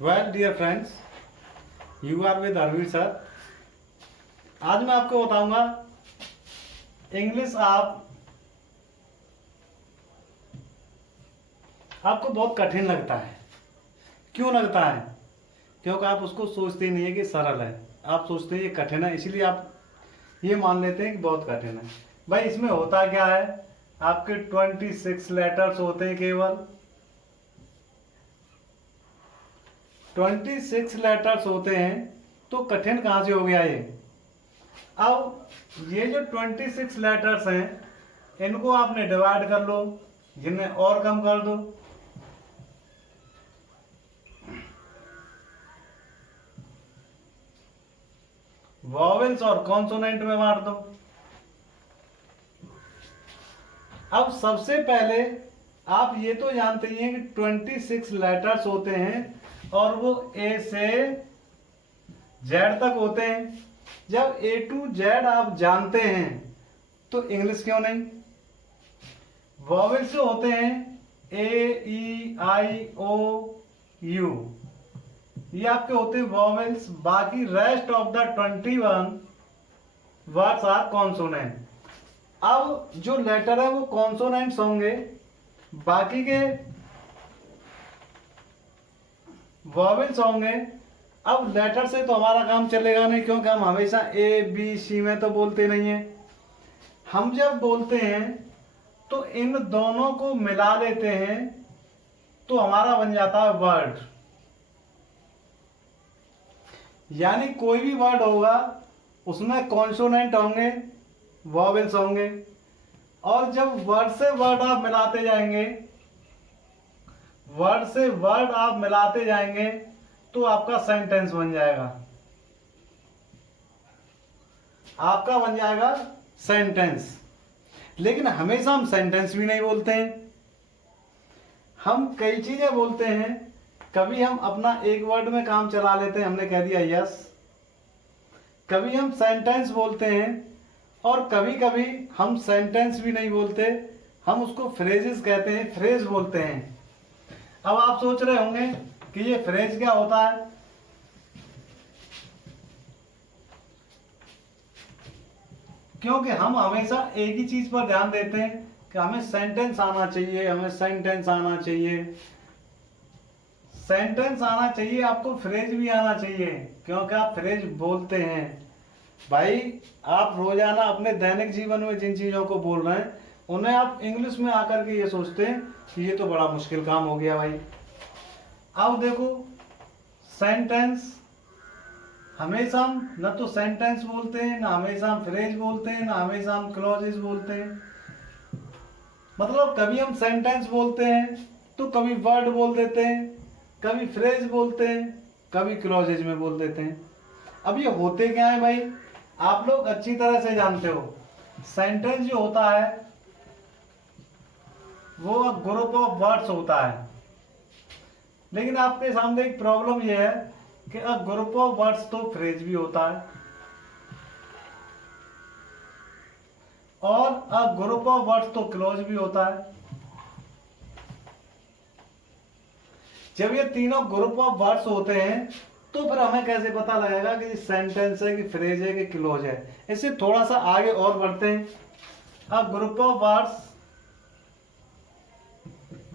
Well dear friends, you are with Arvind sir. आज मैं आपको बताऊंगा इंग्लिश आपको बहुत कठिन लगता है। क्यों लगता है? क्योंकि आप उसको सोचते नहीं है कि सरल है, आप सोचते हैं ये कठिन है, इसलिए आप ये मान लेते हैं कि बहुत कठिन है। भाई इसमें होता क्या है, आपके 26 लेटर्स होते हैं, केवल 26 लेटर्स होते हैं, तो कठिन कहाँ से हो गया ये? अब ये जो 26 लेटर्स हैं इनको आपने डिवाइड कर लो, जिन्हें और कम कर दो। वॉवेल्स और कॉन्सोनेंट में बांट दो। अब सबसे पहले आप ये तो जानते ही हैं कि 26 लेटर्स होते हैं और वो ए से जेड तक होते हैं। जब ए टू जेड आप जानते हैं तो इंग्लिश क्यों नहीं? वॉवेल्स जो होते हैं ए ई आई ओ यू, ये आपके होते हैं वॉवेल्स। बाकी rest of the 21 words are consonant. अब जो लेटर है वो कॉन्सोनेंट्स होंगे, बाकी के वॉवेल्स होंगे। अब लेटर से तो हमारा काम चलेगा नहीं, क्योंकि हम हमेशा ए बी सी में तो बोलते नहीं है। हम जब बोलते हैं तो इन दोनों को मिला लेते हैं, तो हमारा बन जाता है वर्ड। यानी कोई भी वर्ड होगा उसमें कॉन्सोनेंट होंगे, वॉवेल्स होंगे, और जब वर्ड से वर्ड आप मिलाते जाएंगे, वर्ड से वर्ड आप मिलाते जाएंगे तो आपका सेंटेंस बन जाएगा, आपका बन जाएगा सेंटेंस। लेकिन हमेशा हम सेंटेंस भी नहीं बोलते हैं, हम कई चीजें बोलते हैं। कभी हम अपना एक वर्ड में काम चला लेते हैं, हमने कह दिया यस। कभी हम सेंटेंस बोलते हैं, और कभी कभी हम सेंटेंस भी नहीं बोलते, हम उसको फ्रेजेस कहते हैं, फ्रेज बोलते हैं। अब आप सोच रहे होंगे कि ये फ्रेज क्या होता है। क्योंकि हम हमेशा एक ही चीज पर ध्यान देते हैं कि हमें सेंटेंस आना चाहिए, हमें सेंटेंस आना चाहिए, सेंटेंस आना चाहिए, आपको फ्रेज भी आना चाहिए, क्योंकि आप फ्रेज बोलते हैं। भाई आप रोजाना अपने दैनिक जीवन में जिन चीजों को बोल रहे हैं उन्हें आप इंग्लिश में आकर के ये सोचते हैं कि ये तो बड़ा मुश्किल काम हो गया भाई। अब देखो, सेंटेंस हमेशा हम न तो सेंटेंस बोलते हैं, ना हमेशा हम फ्रेज बोलते हैं, ना हमेशा हम क्लॉजेस बोलते हैं। मतलब कभी हम सेंटेंस बोलते हैं तो कभी वर्ड बोल देते हैं, कभी फ्रेज बोलते हैं, कभी क्लॉजेज में बोल देते हैं। अब ये होते क्या है भाई, आप लोग अच्छी तरह से जानते हो। सेंटेंस जो होता है वो ग्रुप ऑफ वर्ड्स होता है, लेकिन आपके सामने एक प्रॉब्लम ये है कि अ ग्रुप ऑफ वर्ड्स तो फ्रेज भी होता है, और अ ग्रुप ऑफ वर्ड्स तो क्लोज भी होता है। जब ये तीनों ग्रुप ऑफ वर्ड्स होते हैं तो फिर हमें कैसे पता लगेगा कि सेंटेंस है कि फ्रेज है कि क्लोज है? इससे थोड़ा सा आगे और बढ़ते हैं। A group of words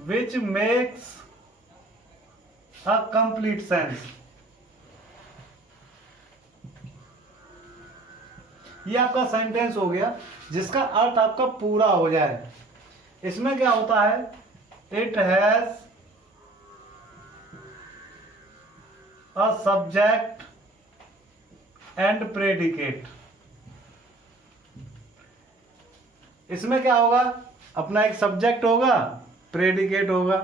which makes a complete sense. ये आपका सेंटेंस हो गया जिसका अर्थ आपका पूरा हो जाए। इसमें क्या होता है, it has a subject and predicate. इसमें क्या होगा, अपना एक सब्जेक्ट होगा, प्रेडिकेट होगा।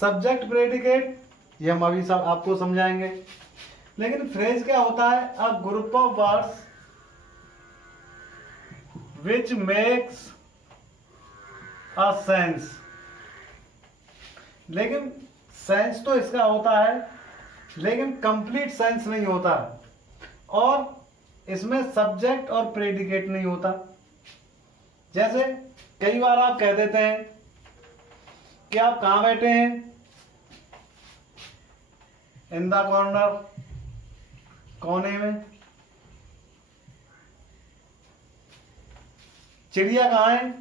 सब्जेक्ट प्रेडिकेट ये हम अभी सब आपको समझाएंगे। लेकिन फ्रेज क्या होता है, a group of words which makes a sense। लेकिन सेंस तो इसका होता है, लेकिन कंप्लीट सेंस नहीं होता, और इसमें सब्जेक्ट और प्रेडिकेट नहीं होता। जैसे कई बार आप कह देते हैं कि आप कहां बैठे हैं, इन द कॉर्नर, कोने में। चिड़िया कहाँ है?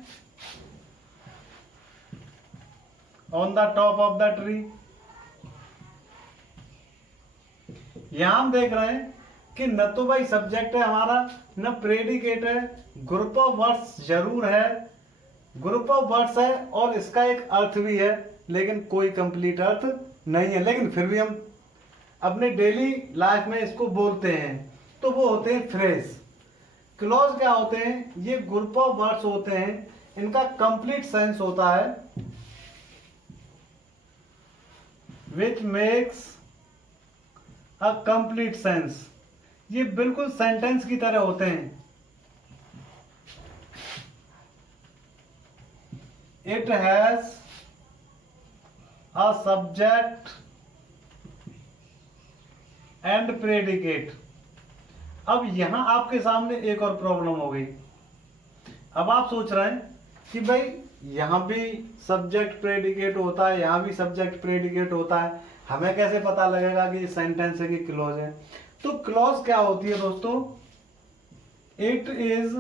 On the top of the tree. यहां हम देख रहे हैं कि न तो भाई सब्जेक्ट है हमारा, न प्रेडिकेट है, ग्रुप ऑफ वर्ड्स जरूर है, ग्रुप ऑफ वर्ड्स है और इसका एक अर्थ भी है, लेकिन कोई कंप्लीट अर्थ नहीं है, लेकिन फिर भी हम अपने डेली लाइफ में इसको बोलते हैं, तो वो होते हैं फ्रेज। क्लॉज क्या होते हैं? ये ग्रुप ऑफ वर्ड्स होते हैं, इनका कंप्लीट सेंस होता है, which makes a complete sense. ये बिल्कुल सेंटेंस की तरह होते हैं। It has a subject and predicate. अब यहां आपके सामने एक और प्रॉब्लम हो गई। अब आप सोच रहे हैं कि भाई यहां भी सब्जेक्ट प्रेडिकेट होता है, यहां भी सब्जेक्ट प्रेडिकेट होता है, हमें कैसे पता लगेगा कि ये सेंटेंस है कि क्लॉज है? तो क्लॉज क्या होती है दोस्तों? It is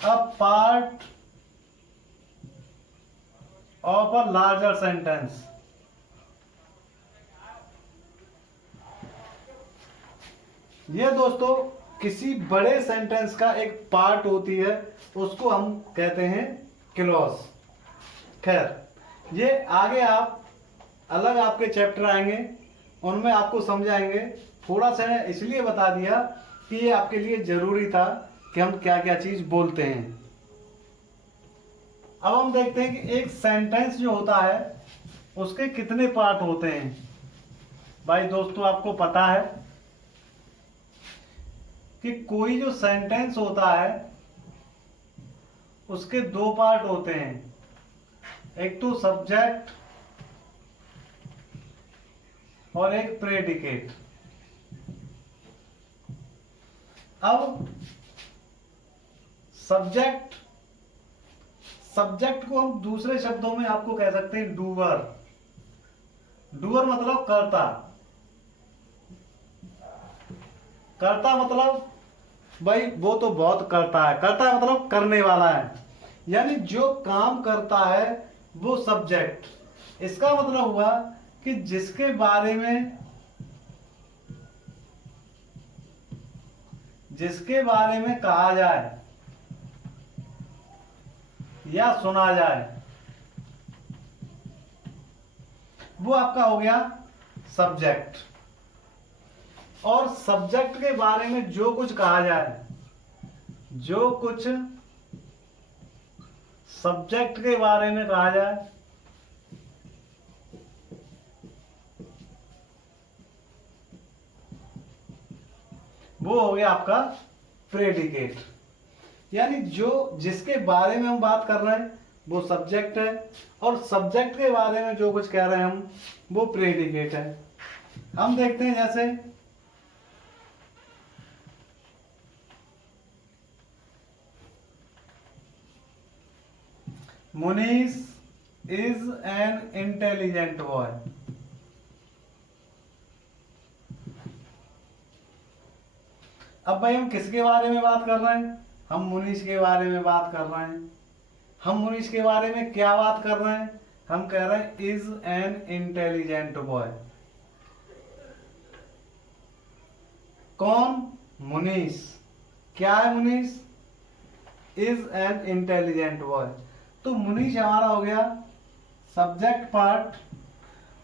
a part of a larger sentence. ये दोस्तों किसी बड़े सेंटेंस का एक पार्ट होती है, उसको हम कहते हैं क्लॉज। खैर ये आगे आप अलग आपके चैप्टर आएंगे, उनमें आपको समझाएंगे। थोड़ा सा इसलिए बता दिया कि ये आपके लिए जरूरी था कि हम क्या क्या चीज बोलते हैं। अब हम देखते हैं कि एक सेंटेंस जो होता है उसके कितने पार्ट होते हैं। भाई दोस्तों आपको पता है कि कोई जो सेंटेंस होता है उसके दो पार्ट होते हैं, एक तो सब्जेक्ट और एक प्रेडिकेट। अब सब्जेक्ट को हम दूसरे शब्दों में आपको कह सकते हैं डूअर। डूअर मतलब कर्ता। कर्ता मतलब भाई वो तो बहुत करता है, करता मतलब करने वाला है, यानी जो काम करता है वो सब्जेक्ट। इसका मतलब हुआ कि जिसके बारे में कहा जाए या सुना जाए वो आपका हो गया सब्जेक्ट। और सब्जेक्ट के बारे में जो कुछ कहा जाए, जो कुछ सब्जेक्ट के बारे में कहा जाए वो हो गया आपका प्रेडिकेट। यानी जो जिसके बारे में हम बात कर रहे हैं वो सब्जेक्ट है, और सब्जेक्ट के बारे में जो कुछ कह रहे हैं हम वो प्रेडिकेट है। हम देखते हैं जैसे Munish is an intelligent boy. अब भाई हम किसके बारे में बात कर रहे हैं? हम मुनीष के बारे में बात कर रहे हैं। हम मुनीष के बारे में क्या बात कर रहे हैं? हम कह रहे हैं इज एन इंटेलिजेंट बॉय। कौन? मुनीष। क्या है Munish? Is an intelligent boy. तो मुनीष हमारा हो गया सब्जेक्ट पार्ट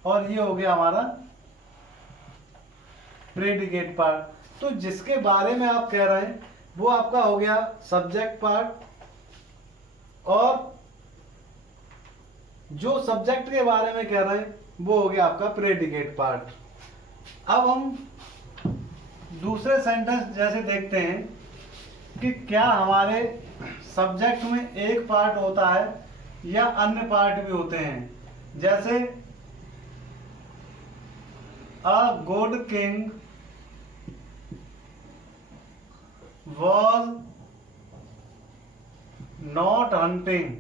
और ये हो गया हमारा प्रेडिकेट पार्ट। तो जिसके बारे में आप कह रहे हैं वो आपका हो गया सब्जेक्ट पार्ट, और जो सब्जेक्ट के बारे में कह रहे हैं वो हो गया आपका प्रेडिकेट पार्ट। अब हम दूसरे सेंटेंस जैसे देखते हैं कि क्या हमारे सब्जेक्ट में एक पार्ट होता है या अन्य पार्ट भी होते हैं। जैसे a good king was not hunting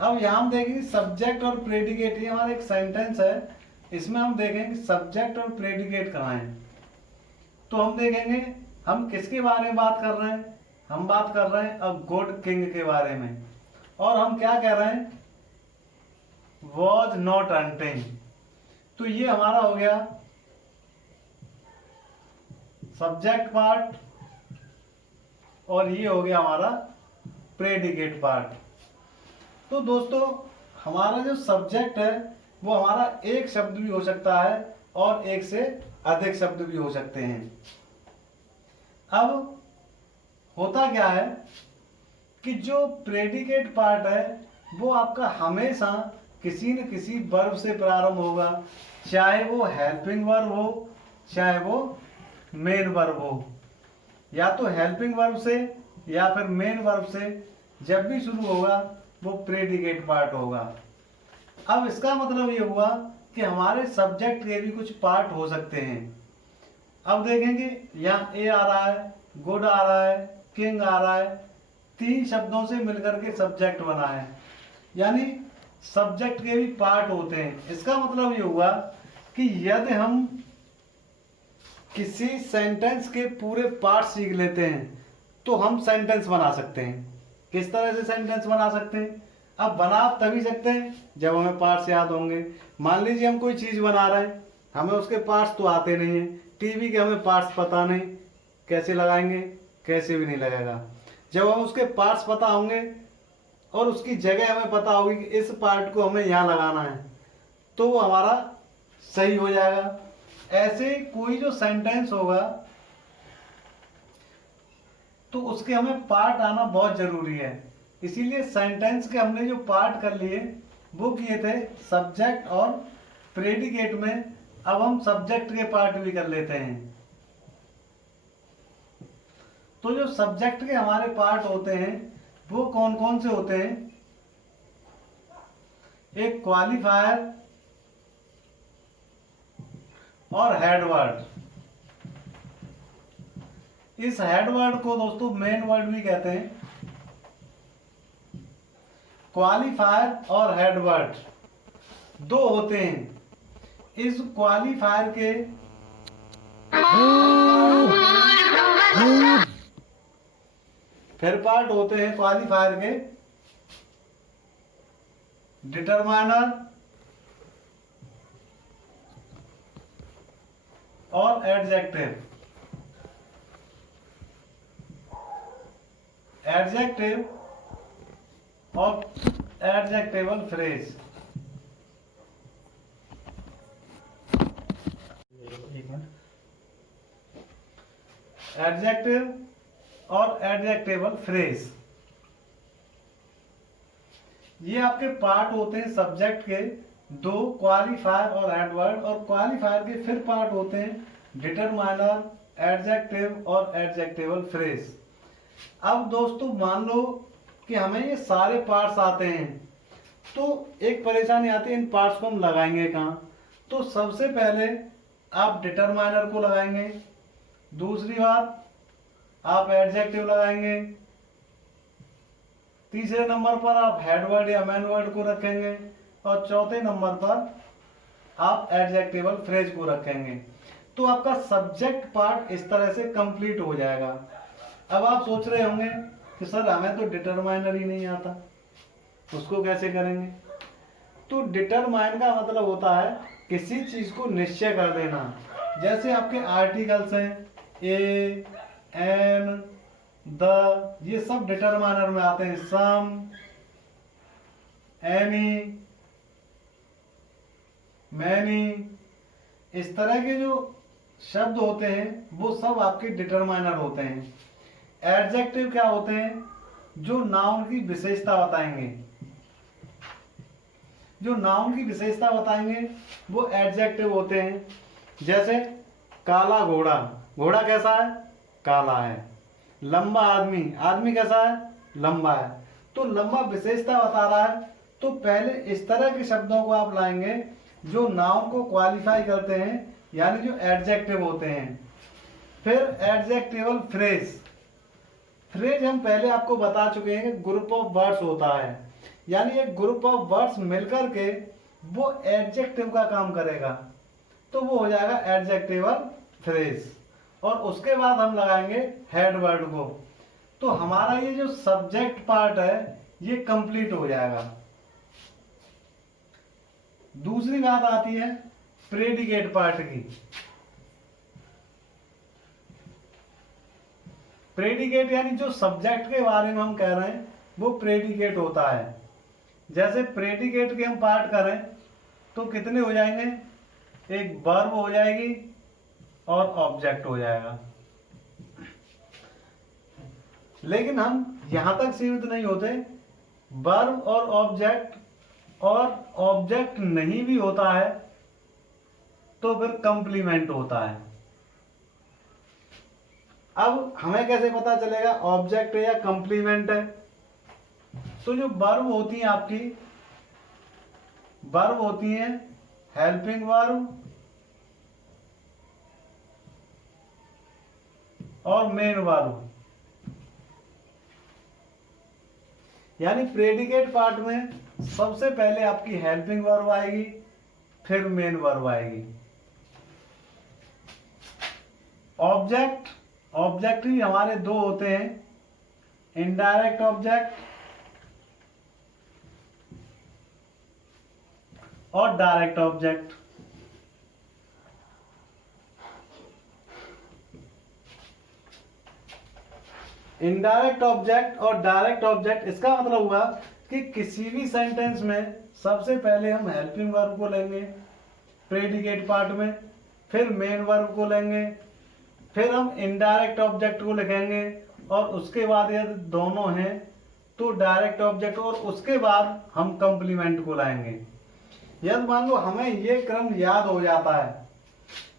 अब यहाँ हम देखेंगे सब्जेक्ट और प्रेडिकेट, ये हमारा एक सेंटेंस है, इसमें हम देखेंगे सब्जेक्ट और प्रेडिकेट कहाँ है। तो हम देखेंगे हम किसके बारे में बात कर रहे हैं, हम बात कर रहे हैं अ गुड किंग के बारे में। और हम क्या कह रहे हैं, वॉज नॉट हंटिंग। तो ये हमारा हो गया सब्जेक्ट पार्ट और ये हो गया हमारा प्रेडिकेट पार्ट। तो दोस्तों हमारा जो सब्जेक्ट है वो हमारा एक शब्द भी हो सकता है और एक से अधिक शब्द भी हो सकते हैं। अब होता क्या है कि जो प्रेडिकेट पार्ट है वो आपका हमेशा किसी न किसी वर्ब से प्रारंभ होगा, चाहे वो हेल्पिंग वर्ब हो चाहे वो मेन वर्ब हो। या तो हेल्पिंग वर्ब से या फिर मेन वर्ब से जब भी शुरू होगा वो प्रेडिकेट पार्ट होगा। अब इसका मतलब ये हुआ कि हमारे सब्जेक्ट के भी कुछ पार्ट हो सकते हैं। अब देखेंगे यहाँ ए आ रहा है, गुड आ रहा है, किंग आ रहा है, तीन शब्दों से मिलकर के सब्जेक्ट बना है, यानी सब्जेक्ट के भी पार्ट होते हैं। इसका मतलब ये हुआ कि यदि हम किसी सेंटेंस के पूरे पार्ट सीख लेते हैं तो हम सेंटेंस बना सकते हैं। किस तरह से सेंटेंस बना सकते हैं, अब बना तभी सकते हैं जब हमें पार्ट्स याद होंगे। मान लीजिए हम कोई चीज बना रहे हैं, हमें उसके पार्ट्स तो आते नहीं है, टीवी के हमें पार्ट्स पता नहीं, कैसे लगाएंगे, कैसे भी नहीं लगेगा। जब हम उसके पार्ट्स पता होंगे और उसकी जगह हमें पता होगी कि इस पार्ट को हमें यहाँ लगाना है, तो वो हमारा सही हो जाएगा। ऐसे कोई जो सेंटेंस होगा तो उसके हमें पार्ट आना बहुत जरूरी है। इसीलिए सेंटेंस के हमने जो पार्ट कर लिए वो किए थे सब्जेक्ट और प्रेडिकेट में। अब हम सब्जेक्ट के पार्ट भी कर लेते हैं। तो जो सब्जेक्ट के हमारे पार्ट होते हैं वो कौन कौन से होते हैं, एक क्वालिफायर और हेड वर्ड। इस हेड वर्ड को दोस्तों मेन वर्ड भी कहते हैं। क्वालिफायर और हेड वर्ड दो होते हैं। इस क्वालिफायर के फिर पार्ट होते हैं क्वालिफायर के डिटरमाइनर और एडजेक्टिव। एडजेक्टिव और एडजेक्टिवल फ्रेज। एडजेक्टिव और एडजेक्टिवल फ्रेज ये आपके पार्ट होते हैं सब्जेक्ट के दो, क्वालिफायर और एडवर्ड। और क्वालिफायर के फिर पार्ट होते हैं डिटरमाइनर, एडजेक्टिव और एडजेक्टिवल फ्रेज। अब दोस्तों मान लो कि हमें ये सारे पार्ट्स आते हैं तो एक परेशानी आती है, इन पार्ट्स को हम लगाएंगे कहाँ। तो सबसे पहले आप डिटरमाइनर को लगाएंगे, दूसरी बात आप एडजेक्टिव लगाएंगे, तीसरे नंबर पर आप हेड वर्ड या मेन वर्ड को रखेंगे और चौथे नंबर पर आप एडजेक्टिवल फ्रेज को रखेंगे। तो आपका सब्जेक्ट पार्ट इस तरह से कंप्लीट हो जाएगा। अब आप सोच रहे होंगे कि सर हमें तो डिटरमाइनर ही नहीं आता, उसको कैसे करेंगे। तो डिटरमाइन का मतलब होता है किसी चीज को निश्चय कर देना। जैसे आपके आर्टिकल्स हैं ए, एन, द, ये सब डिटरमाइनर में आते हैं। सम, एनी, मैनी, इस तरह के जो शब्द होते हैं वो सब आपके डिटरमाइनर होते हैं। एडजेक्टिव क्या होते हैं, जो नाउन की विशेषता बताएंगे। जो नाउन की विशेषता बताएंगे वो एडजेक्टिव होते हैं। जैसे काला घोड़ा, घोड़ा कैसा है, काला है। लंबा आदमी, आदमी कैसा है, लंबा है। तो लंबा विशेषता बता रहा है। तो पहले इस तरह के शब्दों को आप लाएंगे जो नाउन को क्वालिफाई करते हैं, यानी जो एडजेक्टिव होते हैं। फिर एडजेक्टिवल फ्रेज। फ्रेज हम पहले आपको बता चुके हैं कि ग्रुप ऑफ वर्ड्स होता है, यानी एक ग्रुप ऑफ वर्ड्स मिलकर के वो एडजेक्टिव का काम करेगा, तो वो हो जाएगा एडजेक्टिवल फ्रेज। और उसके बाद हम लगाएंगे हेड वर्ड को, तो हमारा ये जो सब्जेक्ट पार्ट है ये कंप्लीट हो जाएगा। दूसरी बात आती है प्रेडिकेट पार्ट की। प्रेडिकेट यानी जो सब्जेक्ट के बारे में हम कह रहे हैं वो प्रेडिकेट होता है। जैसे प्रेडिकेट के हम पार्ट करें तो कितने हो जाएंगे, एक वर्ब हो जाएगी और ऑब्जेक्ट हो जाएगा। लेकिन हम यहां तक सीमित नहीं होते, वर्ब और ऑब्जेक्ट नहीं भी होता है तो फिर कंप्लीमेंट होता है। अब हमें कैसे पता चलेगा ऑब्जेक्ट है या कंप्लीमेंट है? तो जो वर्ब होती है आपकी, वर्ब होती है हेल्पिंग वर्ब और मेन वर्ब। यानी प्रेडिकेट पार्ट में सबसे पहले आपकी हेल्पिंग वर्ब आएगी, फिर मेन वर्ब आएगी। ऑब्जेक्ट भी हमारे दो होते हैं, इनडायरेक्ट ऑब्जेक्ट और डायरेक्ट ऑब्जेक्ट। इनडायरेक्ट ऑब्जेक्ट और डायरेक्ट ऑब्जेक्ट, इसका मतलब हुआ कि किसी भी सेंटेंस में सबसे पहले हम हेल्पिंग वर्ब को लेंगे प्रेडिकेट पार्ट में, फिर मेन वर्ब को लेंगे, फिर हम इनडायरेक्ट ऑब्जेक्ट को लिखेंगे और उसके बाद यदि दोनों हैं तो डायरेक्ट ऑब्जेक्ट, और उसके बाद हम कंप्लीमेंट को लाएंगे। यदि मान लो हमें ये क्रम याद हो जाता है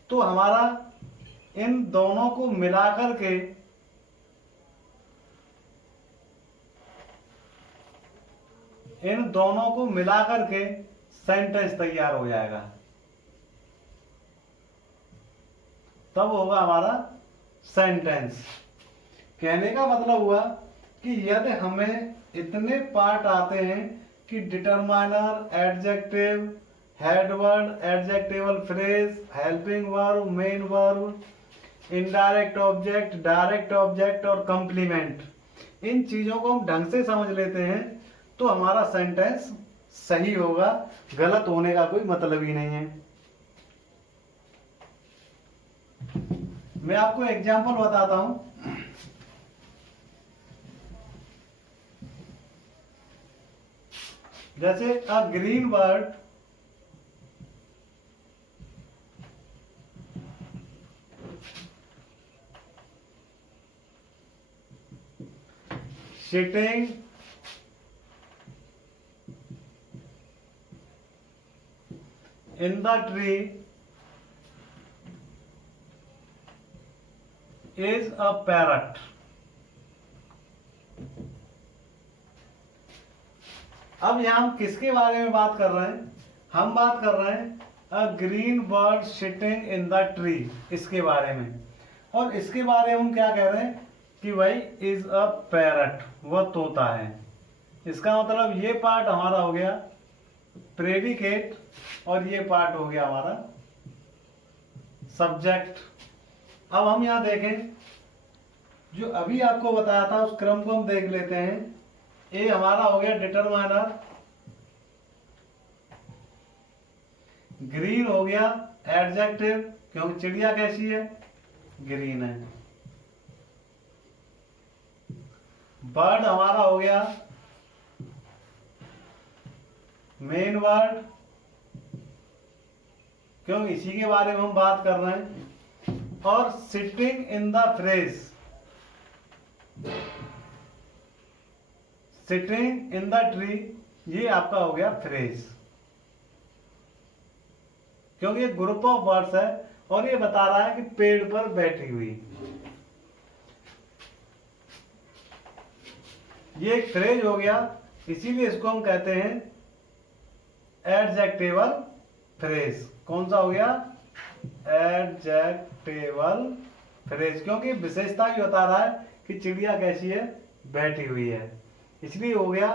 तो हमारा इन दोनों को मिलाकर के सेंटेंस तैयार हो जाएगा। तब होगा हमारा सेंटेंस। कहने का मतलब हुआ कि यदि हमें इतने पार्ट आते हैं कि determiner, adjective, head word, adjectival phrase, helping verb, main verb, indirect object, direct object और कंप्लीमेंट, इन चीजों को हम ढंग से समझ लेते हैं तो हमारा सेंटेंस सही होगा, गलत होने का कोई मतलब ही नहीं है। मैं आपको एग्जांपल बताता हूं। जैसे a green bird sitting in the tree is a parrot. अब यहां हम किसके बारे में बात कर रहे हैं? हम बात कर रहे हैं a green bird sitting in the tree, इसके बारे में। और इसके बारे में हम क्या कह रहे हैं कि भाई इज अ पैरट, वह तोता है। इसका मतलब ये पार्ट हमारा हो गया प्रेडिकेट और ये पार्ट हो गया हमारा सब्जेक्ट। अब हम यहां देखें, जो अभी आपको बताया था उस क्रम को हम देख लेते हैं। ए हमारा हो गया डिटरमाइनर, ग्रीन हो गया एडजेक्टिव, क्योंकि चिड़िया कैसी है, ग्रीन है। बर्ड हमारा हो गया मेन वर्ड, क्यों इसी के बारे में हम बात कर रहे हैं। और sitting in the phrase, sitting in the tree, ये आपका हो गया फ्रेज, क्योंकि ये ग्रुप ऑफ वर्ड्स है और ये बता रहा है कि पेड़ पर बैठी हुई। ये एक फ्रेज हो गया, इसीलिए इसको हम कहते हैं एडजेक्टिवल फ्रेज। कौन सा हो गया, एडजेक्टिवल फ्रेज, क्योंकि विशेषता ही बता रहा है कि चिड़िया कैसी है, बैठी हुई है, इसलिए हो गया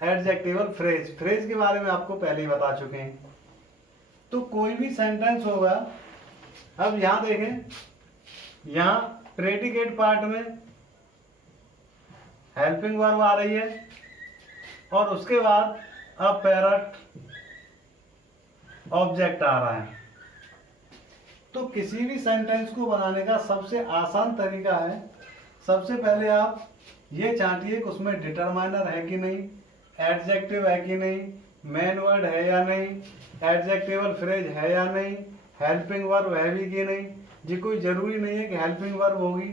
एडजेक्टिवल फ्रेज। फ्रेज के बारे में आपको पहले ही बता चुके हैं। तो कोई भी सेंटेंस होगा, अब यहां देखें, यहां प्रेडिकेट पार्ट में हेल्पिंग वर्ब आ रही है और उसके बाद अपैरेंट ऑब्जेक्ट आ रहा है। तो किसी भी सेंटेंस को बनाने का सबसे आसान तरीका है, सबसे पहले आप ये चाहती है कि उसमें डिटरमाइनर है कि नहीं, एडजेक्टिव है कि नहीं, मेन वर्ड है या नहीं, एडजेक्टिवल फ्रेज है या नहीं, हेल्पिंग वर्ब है भी कि नहीं। जी कोई ज़रूरी नहीं है कि हेल्पिंग वर्ब होगी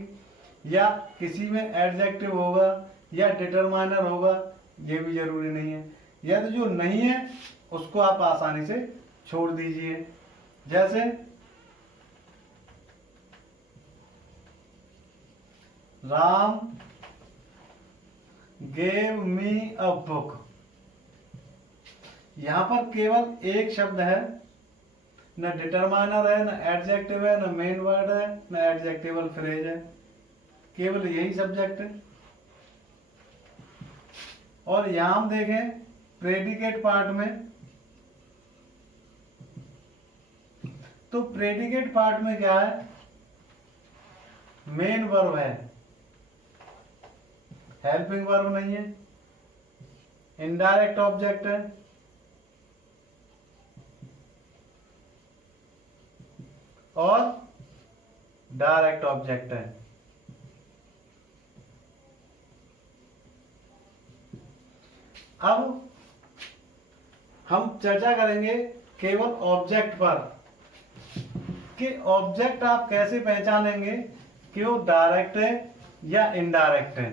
या किसी में एडजेक्टिव होगा या डिटरमाइनर होगा, ये भी ज़रूरी नहीं है। या तो जो नहीं है उसको आप आसानी से छोड़ दीजिए। जैसे Ram gave me a book, यहां पर केवल एक शब्द है, न डिटरमाइनर है, न एडजेक्टिव है, न मेन वर्ड है, न एडजेक्टिवल फ्रेज है, केवल यही सब्जेक्ट है। और यहां हम देखें प्रेडिकेट पार्ट में, तो प्रेडिकेट पार्ट में क्या है, मेन वर्ब है, हेल्पिंग वर्ब नहीं है, इनडायरेक्ट ऑब्जेक्ट है और डायरेक्ट ऑब्जेक्ट है। अब हम चर्चा करेंगे केवल ऑब्जेक्ट पर कि ऑब्जेक्ट आप कैसे पहचानेंगे कि वो डायरेक्ट है या इनडायरेक्ट है।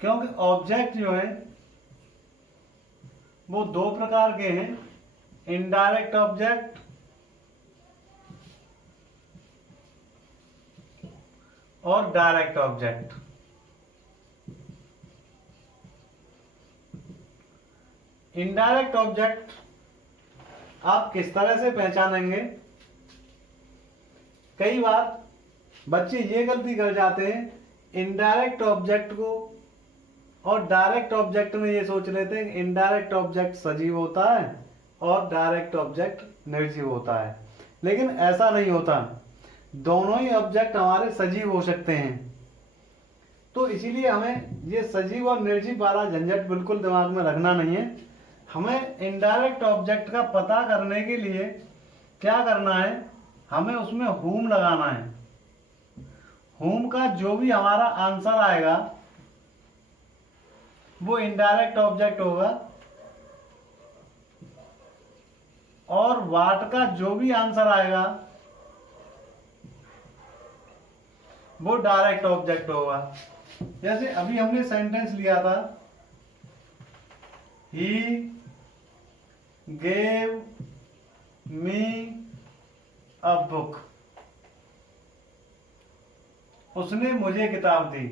क्योंकि ऑब्जेक्ट जो है वो दो प्रकार के हैं, इनडायरेक्ट ऑब्जेक्ट और डायरेक्ट ऑब्जेक्ट। इनडायरेक्ट ऑब्जेक्ट आप किस तरह से पहचानेंगे? कई बार बच्चे ये गलती कर जाते हैं, इनडायरेक्ट ऑब्जेक्ट को और डायरेक्ट ऑब्जेक्ट में ये सोच लेते हैं कि इनडायरेक्ट ऑब्जेक्ट सजीव होता है और डायरेक्ट ऑब्जेक्ट निर्जीव होता है, लेकिन ऐसा नहीं होता। दोनों ही ऑब्जेक्ट हमारे सजीव हो सकते हैं। तो इसीलिए हमें ये सजीव और निर्जीव वाला झंझट बिल्कुल दिमाग में रखना नहीं है। हमें इनडायरेक्ट ऑब्जेक्ट का पता करने के लिए क्या करना है, हमें उसमें हुम लगाना है। हुम का जो भी हमारा आंसर आएगा वो इनडायरेक्ट ऑब्जेक्ट होगा और वाट का जो भी आंसर आएगा वो डायरेक्ट ऑब्जेक्ट होगा। जैसे अभी हमने सेंटेंस लिया था, he gave me a book, उसने मुझे किताब दी।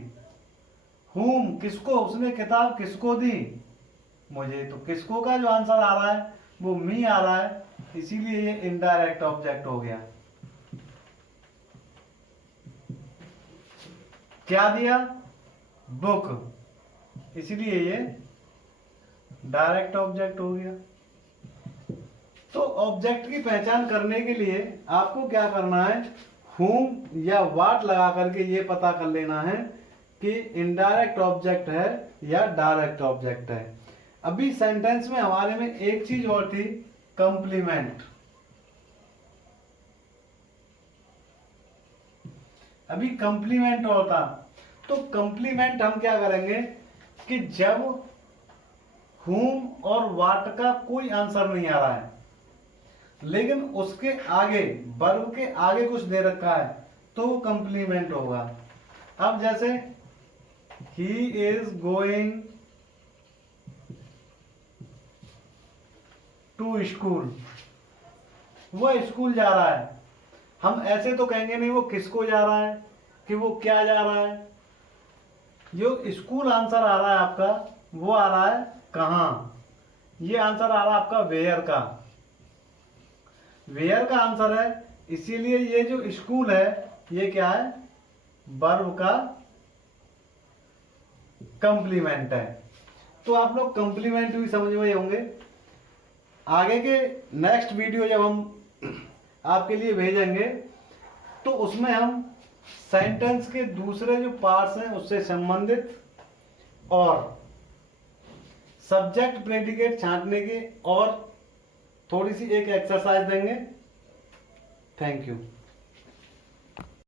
हुम किसको, उसने किताब किसको दी, मुझे। तो किसको का जो आंसर आ रहा है वो मी आ रहा है, इसीलिए ये इनडायरेक्ट ऑब्जेक्ट हो गया। क्या दिया, बुक, इसलिए ये डायरेक्ट ऑब्जेक्ट हो गया। तो ऑब्जेक्ट की पहचान करने के लिए आपको क्या करना है, हुम या वाट लगा करके ये पता कर लेना है कि इनडायरेक्ट ऑब्जेक्ट है या डायरेक्ट ऑब्जेक्ट है। अभी सेंटेंस में हमारे में एक चीज और थी, कंप्लीमेंट। अभी कंप्लीमेंट और था। तो कंप्लीमेंट हम क्या करेंगे कि जब हुम और वाट का कोई आंसर नहीं आ रहा है लेकिन उसके आगे, वर्ब के आगे कुछ दे रखा है, तो वो कंप्लीमेंट होगा। अब जैसे ही इज गोइंग टू स्कूल, वो स्कूल जा रहा है। हम ऐसे तो कहेंगे नहीं वो किसको जा रहा है कि वो क्या जा रहा है। जो स्कूल आंसर आ रहा है आपका वो आ रहा है कहाँ, ये आंसर आ रहा है आपका वेयर का। वेयर का आंसर है, इसीलिए ये जो स्कूल है ये क्या है, वर्ब का कंप्लीमेंट है। तो आप लोग कम्प्लीमेंट भी समझ में होंगे। आगे के नेक्स्ट वीडियो जब हम आपके लिए भेजेंगे तो उसमें हम सेंटेंस के दूसरे जो पार्ट्स हैं उससे संबंधित और सब्जेक्ट प्रेडिकेट छांटने के और थोड़ी सी एक एक्सरसाइज देंगे। Thank you.